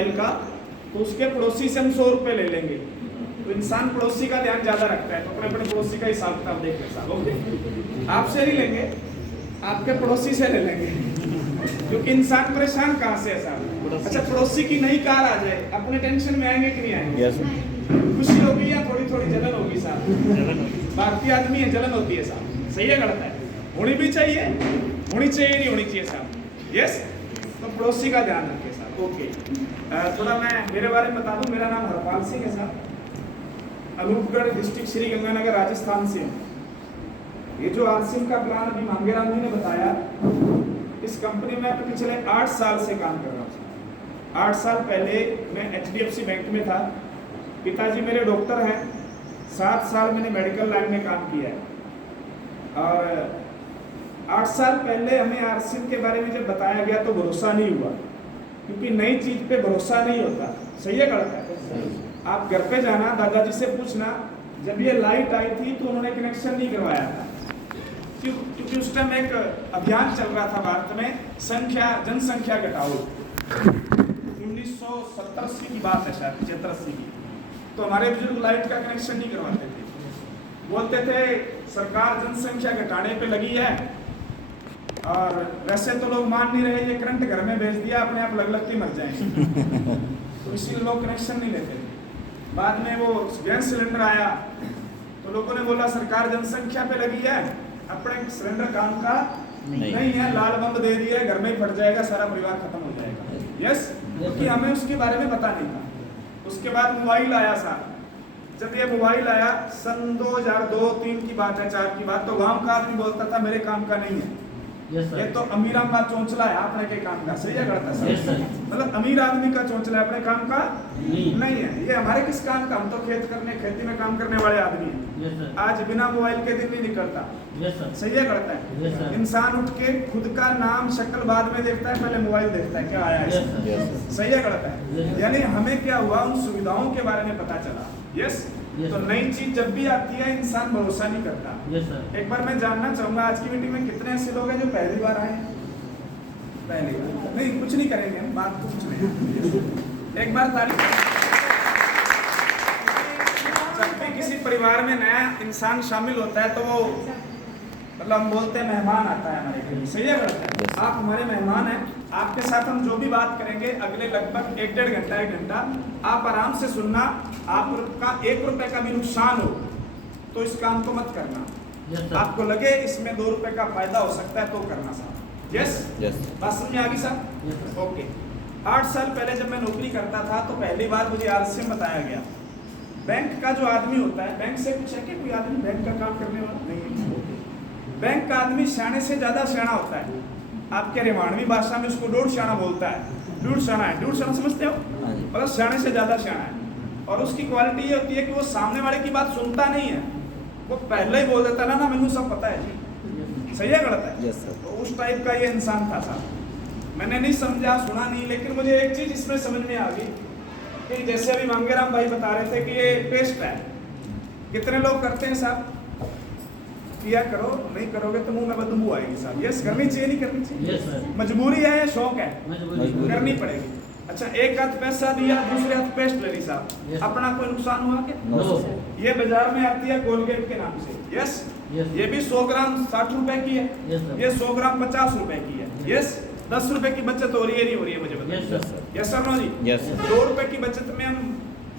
Mobile का, तो उसके पड़ोसी से हम 100 रुपये ले लेंगे। तो इंसान पड़ोसी का ध्यान ज्यादा रखता है, तो अपने अपने पड़ोसी का हिसाब किताब देख ले साहब। ओके, आपसे नहीं लेंगे, आपके पड़ोसी से ले लेंगे, क्योंकि इंसान परेशान कहाँ से है साहब। अच्छा, पड़ोसी की नई कार आ जाए, अपने टेंशन में आएंगे कि नहीं आएंगे? खुशी होगी या थोड़ी थोड़ी जलन होगी साहब? भारतीय आदमी है, जलन होती है साहब। सही है गलत है? होनी भी चाहिए, होनी चाहिए नहीं होनी चाहिए साहब? यस। तो पड़ोसी का ध्यान रखिए साहब। ओके, थोड़ा मैं मेरे बारे में बता दूं। मेरा नाम हरपाल सिंह है साहब, अनूपगढ़ डिस्ट्रिक्ट श्री गंगानगर राजस्थान से हूँ। ये जो आरसीएम का प्लान अभी मांगेराम जी ने बताया, इस कंपनी में मैं पिछले 8 साल से काम कर रहा हूँ। 8 साल पहले मैं HDFC बैंक में था। पिताजी मेरे डॉक्टर हैं। 7 साल मैंने मेडिकल लाइन में काम किया है। और 8 साल पहले हमें आरसीएम के बारे में जब बताया गया तो भरोसा नहीं हुआ, क्योंकि नई चीज पे भरोसा नहीं होता। सही है गलत है? आप घर पे जाना, दादाजी से पूछना, जब ये लाइट आई थी तो उन्होंने कनेक्शन नहीं करवाया था, क्योंकि उस टाइम एक अभियान चल रहा था भारत में, जनसंख्या घटाओ। 1970-80 की बात है शायद, 75-80 की। तो हमारे बुजुर्ग लाइट का कनेक्शन नहीं करवाते थे, बोलते थे सरकार जनसंख्या घटाने पे लगी है। और वैसे तो लोग मान नहीं रहे, ये करंट घर में भेज दिया, अपने आप लग मर जाएंगे। तो इसीलिए लोग कनेक्शन नहीं लेते। बाद में वो गैस सिलेंडर आया तो लोगों ने बोला सरकार जनसंख्या पे लगी है, अपने सिलेंडर काम का नहीं है, लाल बम दे दिया, घर में ही फट जाएगा, सारा परिवार खत्म हो जाएगा। यस, क्योंकि हमें उसके बारे में पता नहीं था। उसके बाद मोबाइल आया साहब। जब ये मोबाइल आया सन 2002-3 की बात है, 4 की बात, तो गाँव का आदमी बोलता था मेरे काम का नहीं है। ये तो अमीरां का चौंचला है, अपने के काम का। सही है गलत है? मतलब अमीर आदमी का चौंचला है, अपने काम का नहीं है। ये हमारे किस काम का? हम तो खेती में काम करने वाले आदमी हैं। आज बिना मोबाइल के दिन नहीं निकलता। सही है गलत है? इंसान उठ के खुद का नाम शक्ल बाद में देखता है, पहले मोबाइल देखता है क्या आया है। सही है गलत है? यानी हमें क्या हुआ, उन सुविधाओं के बारे में पता चला। यस। तो नई चीज जब भी आती है इंसान भरोसा नहीं करता। एक बार मैं जानना चाहूंगा, आज की मीटिंग में कितने ऐसे लोग हैं जो पहली बार आए? पहली बार नहीं, कुछ नहीं करेंगे हम, बात को कुछ नहीं। एक बार तारीफ। जब भी किसी परिवार में नया इंसान शामिल होता है तो वो मतलब हम बोलते हैं मेहमान आता है हमारे घर। सही है गलत है? आप हमारे मेहमान हैं, आपके साथ हम जो भी बात करेंगे अगले लगभग 1-1.5 घंटा 1 घंटा आप आराम से सुनना। आपका 1 रुपए का भी नुकसान हो तो इस काम को मत करना। आपको लगे इसमें 2 रुपए का फायदा हो सकता है तो करना साहब। यस, बात समझ में आ गई साहब? ओके। 8 साल पहले जब मैं नौकरी करता था तो पहली बार मुझे आरसीएम बताया गया। बैंक का जो आदमी होता है, बैंक से पूछा कि कोई आदमी बैंक का काम करने वाला नहीं। बैंक का आदमी सियाने से ज्यादा सियाना होता है। आपके रेवाड़वी भाषा में उसको डूढ़ सियाना बोलता है। डूढ़ सियाना है, डूढ़ सियाना समझते हो? मतलब सियाने से ज्यादा सियाना है। और उसकी क्वालिटी ये होती है कि वो सामने वाले की बात सुनता नहीं है, वो पहले ही बोल देता ना मैंने सब पता है जी। सही है गलत है? तो उस टाइप का ये इंसान था साहब। मैंने नहीं समझा, सुना नहीं, लेकिन मुझे एक चीज इसमें समझ में आ गई कि जैसे अभी मांगेराम भाई बता रहे थे कि ये पेस्ट है, कितने लोग करते हैं साहब? किया करो, नहीं करोगे तो मुंह में बदबू आएगी साहब। यस, करनी चाहिए नहीं करनी चाहिए? मजबूरी है या शौक है? करनी पड़ेगी। अच्छा, एक हाथ पैसा दिया, दूसरे हाथ पेस्ट ले ली साहब, अपना कोई नुकसान हुआ क्या? ये बाजार में आती है कोलगेट के नाम से। यस, ये भी 100 ग्राम 60 रुपए की है, ये 100 ग्राम 50 रुपए की है। यस, 10 रुपए की बचत हो रही है नहीं हो रही है? मुझे बताइए। यस सर, नो जी? 2 रुपए की बचत में हम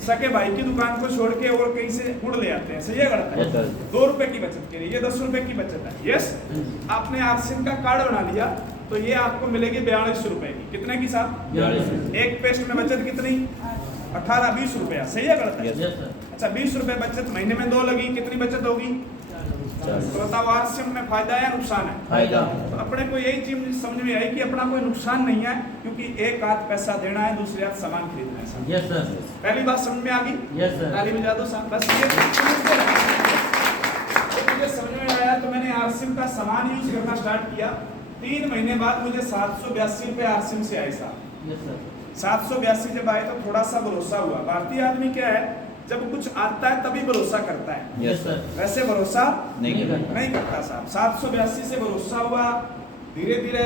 सके भाई की दुकान को छोड़ के और कहीं से गुड़ ले आते हैं। सही है गलत है? 2 रुपए की बचत के लिए ये 10 रुपए की बचत है। यस, आपने आरसीएम का कार्ड बना लिया तो ये आपको मिलेगी 42 रुपए की। कितने की साहब? 42। एक पेस्ट में बचत कितनी? 18-20 रुपया। सही है गलत है? अच्छा, 20 रुपए बचत, महीने में 2 लगी, कितनी बचत होगी? तो बताओ, आरसीएम में फायदा है या नुकसान है? फायदा। तो अपने को यही चीज समझ में आई कि अपना कोई नुकसान नहीं है, क्योंकि एक हाथ पैसा देना है, दूसरे हाथ सामान खरीदना है। Yes sir. पहली बात समझ में आ गई? Yes sir. ताली बजा दो साहब। बस ये मुझे समझ में आया तो मैंने आरसीएम का सामान यूज करना स्टार्ट किया। 3 महीने बाद मुझे 782 रुपए आरसीएम से आए साहब। Yes sir. 782 जब आए तो थोड़ा सा भरोसा हुआ। भारतीय आदमी क्या है, जब कुछ आता है तभी भरोसा करता है। Yes sir. वैसे भरोसा नहीं करता साहब। 782 से भरोसा हुआ, धीरे धीरे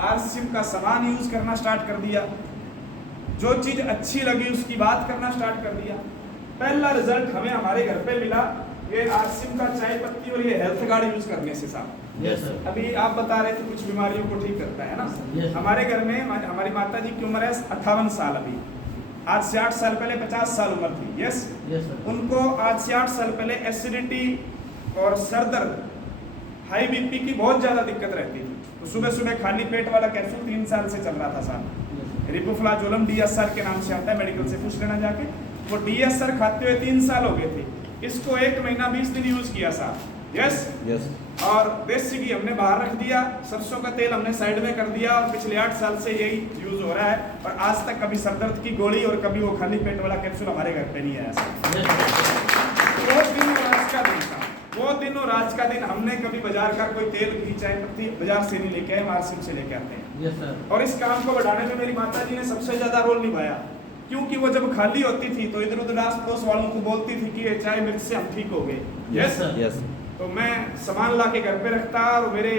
आरसीएम का सामान यूज करना स्टार्ट कर दिया। जो चीज़ अच्छी लगी उसकी बात करना स्टार्ट कर दिया। पहला रिजल्ट हमें हमारे घर पे मिला ये आसिम का चाय पत्ती और ये हेल्थ गार्ड यूज करने से साहब। Yes sir. अभी आप बता रहे थे कुछ बीमारियों को ठीक करता है ना। Yes. हमारे घर में हमारी माता जी की उम्र है 58 साल, अभी आज से 8 साल पहले 50 साल उम्र थी। Yes yes sir. उनको आज से 8 साल पहले एसिडिटी और सर दर्द, हाई बीपी की बहुत ज़्यादा दिक्कत रहती थी। तो सुबह सुबह खाली पेट वाला कैप्सूल 3 साल से चल रहा था साहब। रिबोफ्लाजोलम DSR के नाम से आता है, मेडिकल से पूछ लेना जाके। वो DSR खाते हुए 3 साल हो गए थे। इसको 1 महीना 20 दिन यूज किया साहब। Yes yes. और देसी घी हमने बाहर रख दिया, सरसों का तेल हमने साइड में कर दिया और पिछले 8 साल से यही यूज हो रहा है। और आज तक कभी सर दर्द की गोली और कभी वो खाली पेट वाला कैप्सूल हमारे घर पे नहीं आया साहब। वो दिन और आज का दिन था, वो दिन और आज का दिन। हमने कभी बाजार का कोई तेल घी चाय पत्ती बाजार से नहीं लेके आए, मार्केट से लेके आते हैं। Yes sir. और इस काम को बढ़ाने में मेरी माता जी ने सबसे ज्यादा रोल निभाया, क्योंकि वो जब खाली होती थी तो इधर उधर आस पड़ोस वालों को बोलती थी कि ये चाय मिर्च से हम ठीक हो गए। Yes sir. यस। तो मैं सामान ला के घर पे रखता और मेरे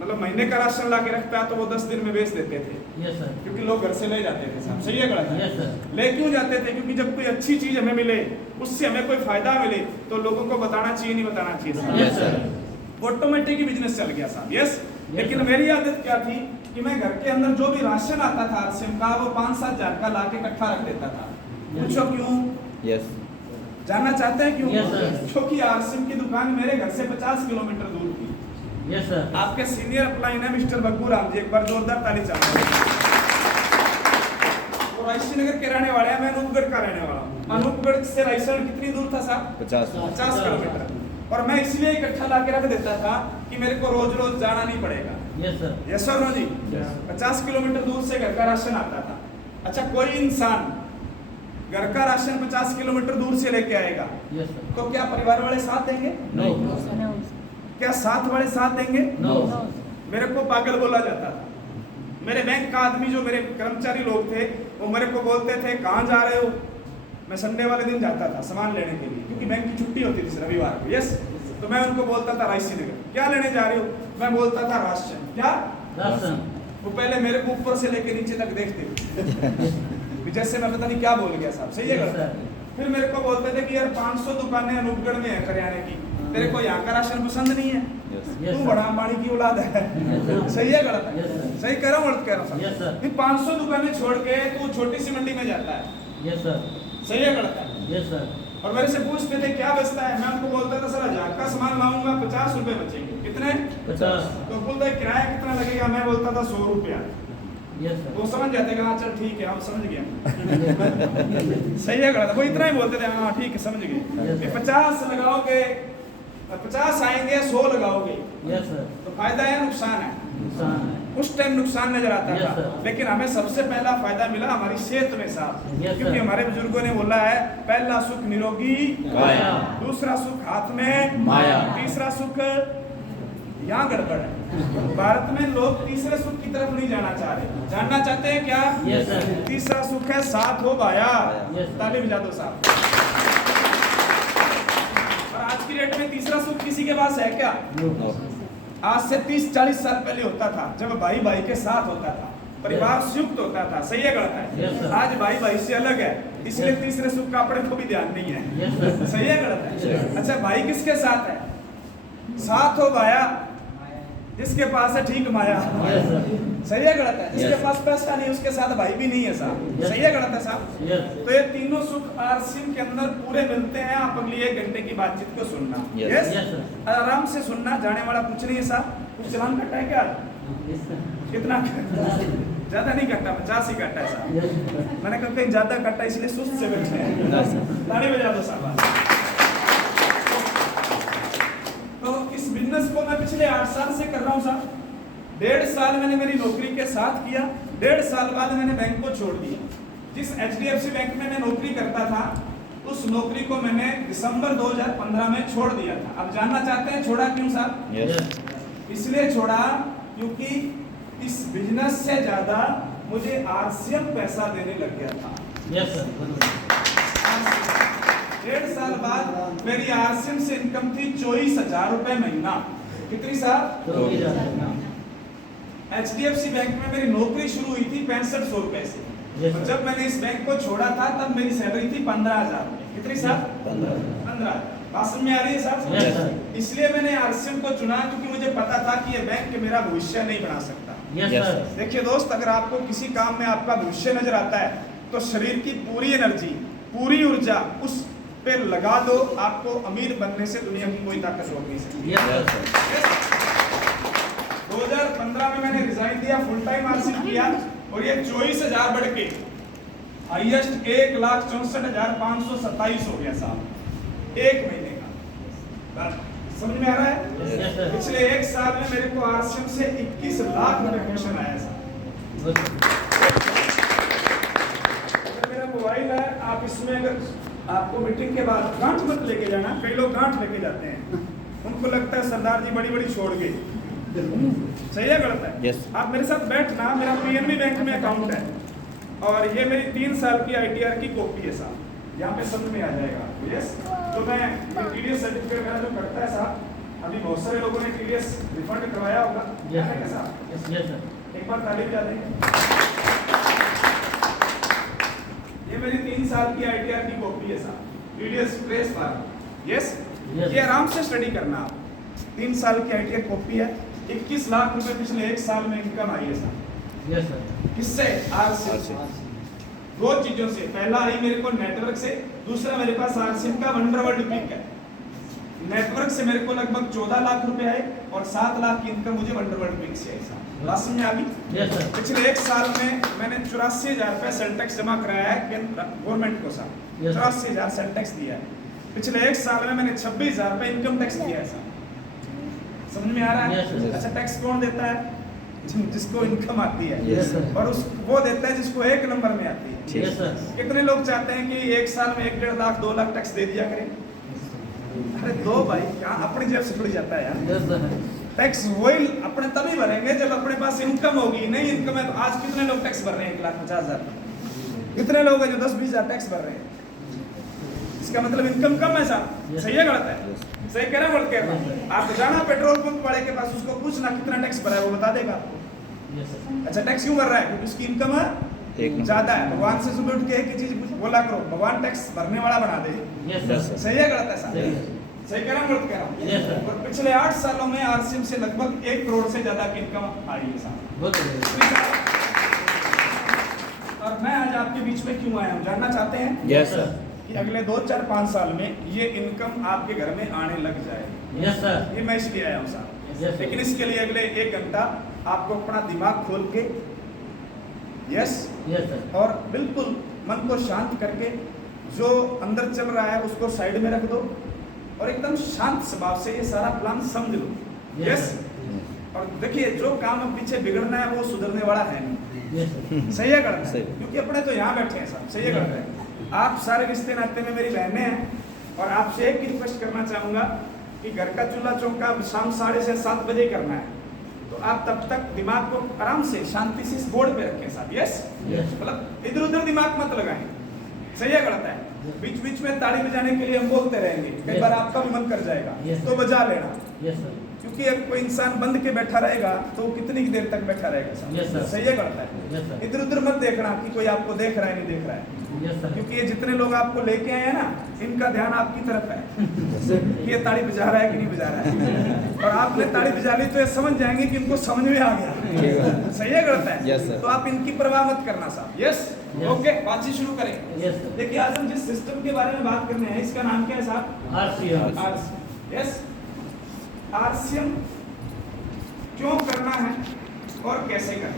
मतलब महीने का राशन ला के रखता तो वो 10 दिन में बेच देते थे। Yes sir. क्योंकि लोग घर से ले जाते थे साहब। सही है गलत है? Yes sir. ले क्यों जाते थे? क्योंकि जब कोई अच्छी चीज हमें मिले, उससे हमें कोई फायदा मिले तो लोगों को बताना चाहिए, नहीं बताना चाहिए साहब। Yes sir. ऑटोमेटिक ही बिजनेस चल गया साहब। यस। लेकिन मेरी आदत क्या थी कि मैं घर के अंदर जो भी राशन आता था आरसीएम का वो 5-7 हजार का ला के इकट्ठा रख देता था। पूछो क्यों? यस। जानना चाहते हैं क्यों? Yes, sir. क्योंकि आरसीएम की दुकान मेरे घर से 50 किलोमीटर दूर थी। Yes sir. आपके सीनियर अपलाइन है मिस्टर बग्गू राम जी, एक बार जोरदार ताली चाहिए। वो रायसी नगर के रहने वाले हैं, मैं अनूपगढ़ का रहने वाला हूँ। अनूपगढ़ से रायसर कितनी दूर था साहब? 50 किलोमीटर। और मैं इसलिए इकट्ठा ला के रख देता था कि मेरे को रोज रोज जाना नहीं पड़ेगा। Yes sir. Yes sir no जी। Yes. 50 किलोमीटर दूर से घर का राशन आता था। अच्छा, कोई इंसान घर का राशन 50 किलोमीटर दूर से लेके आएगा यस सर। तो क्या परिवार वाले साथ देंगे? नो। क्या साथ वाले साथ देंगे? नो। मेरे को पागल बोला जाता था। मेरे बैंक का आदमी, जो मेरे कर्मचारी लोग थे, वो मेरे को बोलते थे कहाँ जा रहे हो? मैं संडे वाले दिन जाता था सामान लेने के लिए, क्योंकि बैंक की छुट्टी होती थी रविवार को। यस। तो मैं उनको बोलता था रायसी नगर, क्या लेने जा रहे हो? मैं बोलता था राशन। क्या? राशन। वो पहले मेरे को ऊपर से लेके नीचे तक देखते थे जैसे मैं पता नहीं क्या बोल गया साहब। सही है Yes, गलत? sir. फिर मेरे को बोलते थे कि यार 500 दुकानें अनूपगढ़ में है करियाने की, तेरे को यहाँ का राशन पसंद नहीं है? यस। Yes, तू sir. बड़ा अंबानी की औलाद है। Yes, sir. सही है गलत है? Yes, sir. सही कह रहा हूँ गलत कह रहा हूँ Yes, sir. फिर 500 दुकानें छोड़ के तू छोटी सी मंडी में जाता है। Yes sir. सही है गलत है? Yes sir. और मेरे से पूछते थे क्या बचता है? मैं उनको बोलता था सर 1000 का सामान लाऊंगा 50 रुपए बचेंगे। कितने? 50। तो बोलते किराया कितना लगेगा? मैं बोलता था 100 रुपया। यस वो सर। समझ जाते कि हाँ चल ठीक है, हम समझ गए। सही है गलत? वो इतना ही बोलते थे, हाँ ठीक है समझ गए। Yes, कि sir. 50 लगाओगे, 50 आएंगे 100 लगाओगे यस सर। तो फायदा है नुकसान है? नुकसान है। उस टाइम नुकसान नजर आता Yes, था, sir. लेकिन हमें सबसे पहला फायदा मिला हमारी सेहत में साहब। Yes, sir. क्योंकि हमारे बुजुर्गों ने बोला है पहला सुख निरोगी काया, दूसरा सुख हाथ में माया, तीसरा सुख यहाँ गड़बड़ है। भारत में लोग तीसरे सुख की तरफ नहीं जाना चाह रहे। जानना चाहते हैं क्या? Yes, sir. तीसरा सुख है साथ हो भाया। Yes, sir. ताली बजा दो साहब। और आज की डेट में तीसरा सुख किसी के पास है क्या? नो। आज से 30-40 साल पहले होता था, जब भाई भाई के साथ होता था, परिवार संयुक्त होता था। सही है गलत है? Yes, sir. आज भाई भाई से अलग है, इसलिए Yes. तीसरे सुख का अपने को भी ध्यान नहीं है। Yes sir. सही है गलत है? Yes. अच्छा, भाई किसके साथ है? साथ हो भाया जिसके पास है ठीक माया। Yes sir. सही है गलत है? जिसके Yes. पास पैसा नहीं उसके साथ भाई भी नहीं है साहब। Yes. सही है गलत है साहब? यस। तो ये तीनों सुख आरसीएम के अंदर पूरे मिलते हैं। आप अगली 1 घंटे की बातचीत को सुनना। Yes. Yes? Yes sir. आराम से सुनना, जाने वाला कुछ नहीं है साहब। कुछ चलान कटा है क्या? Yes sir. कितना? ज्यादा नहीं कटा, 50 ही कटा है साहब। Yes sir. मैंने कहा कहीं ज्यादा कटा इसलिए सुस्त से बैठे हैं। ताली बजा दो साहब। तो इस बिजनेस को मैं पिछले 8 साल से कर रहा हूँ साहब। 1.5 साल मैंने मेरी नौकरी के साथ किया, 1.5 साल बाद मैंने बैंक को छोड़ दिया। जिस HDFC बैंक में मैं नौकरी करता था उस नौकरी को मैंने दिसंबर 2015 में छोड़ दिया था। अब जानना चाहते हैं छोड़ा क्यों साहब? यस। इसलिए छोड़ा क्योंकि इस बिजनेस से ज्यादा मुझे आरसीएम पैसा देने लग गया था। Yes sir. 1.5 साल बाद मेरी आरसीएम से इनकम थी 24,000 रुपए महीना। कितनी साहब? 24,000। HDFC बैंक में मेरी नौकरी शुरू हुई थी 6500 रुपए से। Yes, और sir. जब मैंने इस बैंक को छोड़ा था तब मेरी सैलरी थी 15,000। कितनी साहब? 15। बात समझ में आ रही है साहब? Yes, sir. इसलिए मैंने आरसीएम को चुना क्योंकि मुझे पता था कि ये बैंक मेरा भविष्य नहीं बना सकता। Yes, Yes, sir. sir. देखिए दोस्त, अगर आपको किसी काम में आपका भविष्य नजर आता है तो शरीर की पूरी एनर्जी, पूरी ऊर्जा उस पे लगा दो, आपको अमीर बनने से दुनिया की कोई ताकत रोक नहीं सकती। Yes, sir. 2015 में मैंने रिजाइन दिया, फुल टाइम आरसीएम किया और ये 24,000 बढ़ के हाईएस्ट 1,64,527 हो गया साहब, एक महीने का। बात समझ में आ रहा है? Yes, sir. पिछले एक साल में मेरे को आरसीएम से 21 लाख रुपए कमीशन आया साहब। Good. अगर मेरा मोबाइल है, आप इसमें अगर आपको मीटिंग के बाद गांठ मत लेके जाना, कई लोग गांठ लेके जाते हैं, उनको लगता है सरदार जी बड़ी बड़ी छोड़ गए। सही है गलत है? Yes. आप मेरे साथ बैठना, मेरा पीएनबी बैंक में अकाउंट है और ये मेरी 3 साल की आईटीआर की कॉपी है साहब, यहाँ पे समझ में आ जाएगा आपको। यस, तो मैं टीडीएस सर्टिफिकेट मेरा जो करता है साहब, अभी बहुत सारे लोगों ने टीडीएस रिफंड करवाया होगा। Yes, है क्या साहब? Yes, yes, sir. एक बार ताली बजा देंगे। ये मेरी 3 साल की आईटीआर की कॉपी है साहब, TDS press form. Yes, Yes. ये आराम से स्टडी करना आप। 3 साल की आईटीआर कॉपी है, 21 लाख रुपए पिछले एक साल में इनकम आई है साहब। Yes, sir. किससे? आरसीएम। दो चीजों से, पहला आई मेरे को नेटवर्क से, दूसरा मेरे पास आरसीएम का वंडरवर्ल्ड पिक है। नेटवर्क से मेरे को लगभग 14 लाख रुपए आए और 7 लाख की इनकम मुझे वंडरवर्ल्ड पिक से आई साहब। बात समझ में आ गई? Yes, sir. पिछले एक साल में मैंने 84,000 रुपए सेल टैक्स जमा कराया है गवर्नमेंट को साहब। Yes, sir. 84,000 सेल टैक्स दिया है। पिछले एक साल में मैंने 26,000 रुपए इनकम टैक्स दिया है साहब। समझ में आ रहा है? Yes, sir. अच्छा, टैक्स कौन देता है? जिसको इनकम आती है। Yes, sir. और उस वो देता है जिसको एक नंबर में आती है। Yes, sir. कितने लोग चाहते हैं कि एक साल में 1-1.5 लाख 2 लाख टैक्स दे दिया करें? अरे दो भाई, क्या अपनी जेब से थोड़ी जाता है यार। Yes, sir. टैक्स वही अपने तभी भरेंगे जब अपने पास इनकम होगी। नहीं इनकम है तो आज कितने लोग टैक्स भर रहे हैं? 1,50,000। कितने लोग हैं जो 10-20 हजार टैक्स भर रहे हैं? इसका मतलब इनकम कम है साहब। Yes. सही है गलत है? सही कह रहा हूं गलत कह रहा हूं? आप जाना पेट्रोल पंप वाले के पास, उसको पूछना कितना टैक्स भरा है, वो बता देगा आपको। Yes, sir. अच्छा, टैक्स क्यों भर रहा है? क्योंकि उसकी इनकम है एक नंबर। ज्यादा है। भगवान से सुबह उठ के एक ही चीज बोला करो, भगवान टैक्स भरने वाला बना दे। Yes, Yes, sir. sir. सही है गलत है साहब? सही है। सही कह रहा हूं गलत कह रहा हूं? Yes, sir. और पिछले 8 सालों में आरसीएम से लगभग 1 करोड़ से ज्यादा की इनकम आई है साहब। Good. और मैं आज आपके बीच में क्यों आया हूं, जानना चाहते हैं? Yes, sir. कि अगले 2, 4, 5 साल में ये इनकम आपके घर में आने लग जाए। Yes, sir. ये मैं इसलिए आया हूँ साहब। Yes, sir. लेकिन इसके लिए अगले 1 घंटा आपको अपना दिमाग खोल के, यस, Yes, sir. और बिल्कुल मन को शांत करके जो अंदर चल रहा है उसको साइड में रख दो और एकदम शांत स्वभाव से ये सारा प्लान समझ लो। Yes, yes, sir. और देखिए जो काम अब पीछे बिगड़ना है वो सुधरने वाला है नहीं। Yes, sir. सही है गलत है? सही। क्योंकि अपने तो यहाँ बैठे हैं साहब। सही है गलत है? आप सारे रिश्ते नाते में मेरी बहनें हैं और आपसे एक ही रिक्वेस्ट करना चाहूंगा कि घर का चूल्हा चौका शाम 6:30-7 बजे करना है, तो आप तब तक दिमाग को आराम से शांति से इस बोर्ड पे रखें साहब। Yes, Yes. मतलब इधर उधर दिमाग मत लगाएं। सही है गलत है? बीच बीच में ताली बजाने के लिए हम बोलते रहेंगे, कई Yes. बार आपका भी मन कर जाएगा, Yes. तो बजा लेना। Yes, sir. क्योंकि अब कोई इंसान बंद के बैठा रहेगा तो वो कितनी देर तक बैठा रहेगा साहब? Yes, sir. सही है गलत है? Yes, sir. इधर उधर मत देखना कि कोई आपको देख रहा है नहीं देख रहा है, Yes, sir. क्योंकि ये जितने लोग आपको लेके आए हैं ना, इनका ध्यान आपकी तरफ है कि ये ताली बजा रहा है कि नहीं बजा रहा है। और आपने ताली बजा ली तो ये समझ जाएंगे कि इनको समझ में आ गया। सही है गलत है? Yes, sir. तो आप इनकी परवाह मत करना साहब। Yes, Yes. ओके, बातचीत शुरू करें। Yes, sir. देखिए आज हम जिस सिस्टम के बारे में बात करने हैं इसका नाम क्या है साहब? RCM. आरसीएम। यस, आरसीएम क्यों करना है और कैसे करना है?